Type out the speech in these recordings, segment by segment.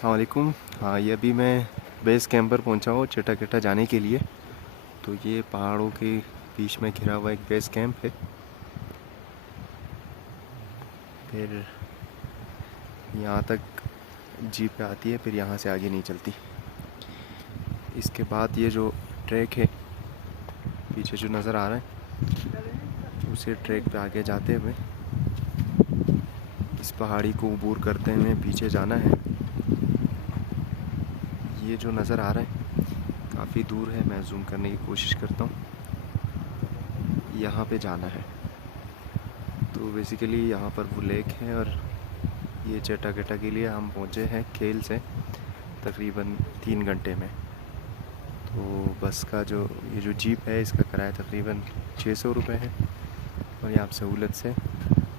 अस्सलाम वालेकुम। हाँ, ये अभी मैं बेस कैंप पर पहुँचा हूँ चटाकेटा जाने के लिए। तो ये पहाड़ों के बीच में घिरा हुआ एक बेस कैंप है। फिर यहाँ तक जीप आती है, फिर यहाँ से आगे नहीं चलती। इसके बाद ये जो ट्रैक है पीछे जो नज़र आ रहा है, उसी ट्रैक पे आगे जाते हुए इस पहाड़ी को अबूर करते हुए पीछे जाना है। ये जो नज़र आ रहा है काफ़ी दूर है, मैं जूम करने की कोशिश करता हूँ। यहाँ पे जाना है। तो बेसिकली यहाँ पर वो लेक है और ये चटाकेटा के लिए हम पहुँचे हैं खेल से तकरीबन 3 घंटे में। तो बस का जो ये जो जीप है इसका किराया तकरीबन 600 रुपये है और यहाँ आप सहूलत से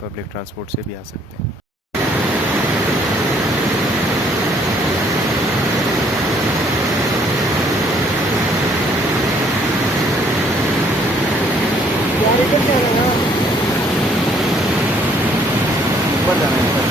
पब्लिक ट्रांसपोर्ट से भी आ सकते हैं। ऊपर जाना है सर।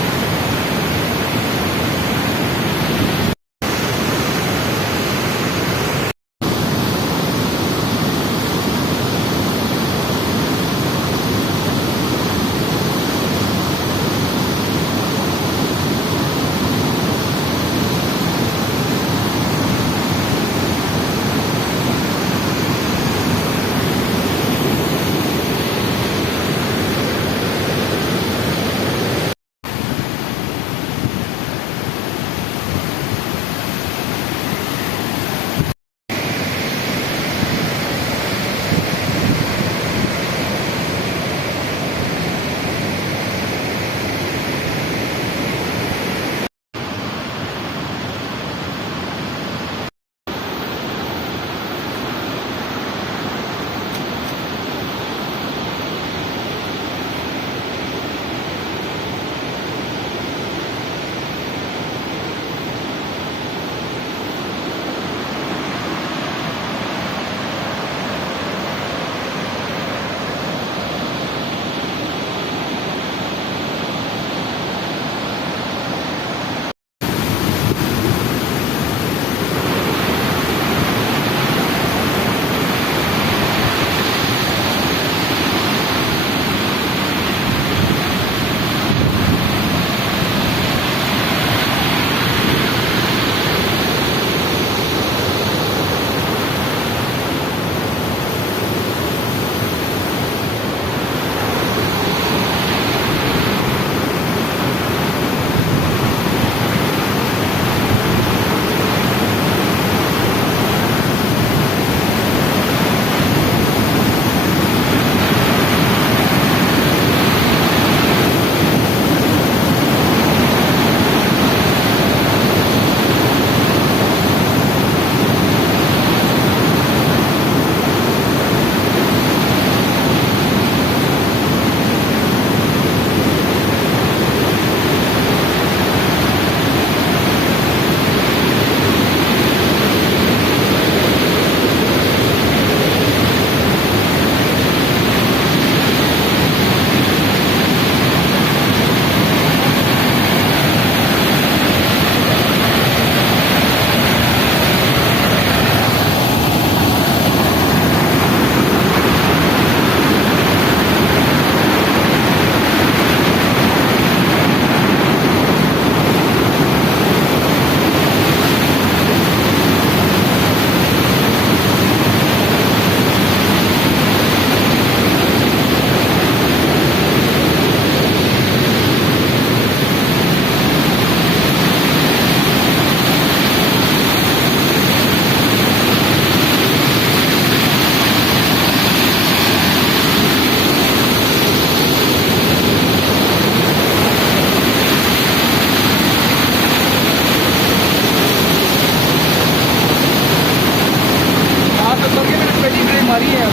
मारी है,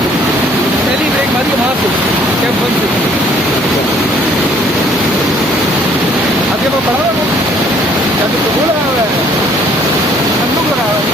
पहली ब्रेक मारी वहाँ से कैंप बंद से। आगे वो पड़ा हुआ क्या तो बोला हुआ है, बंदूक लगा हुआ है।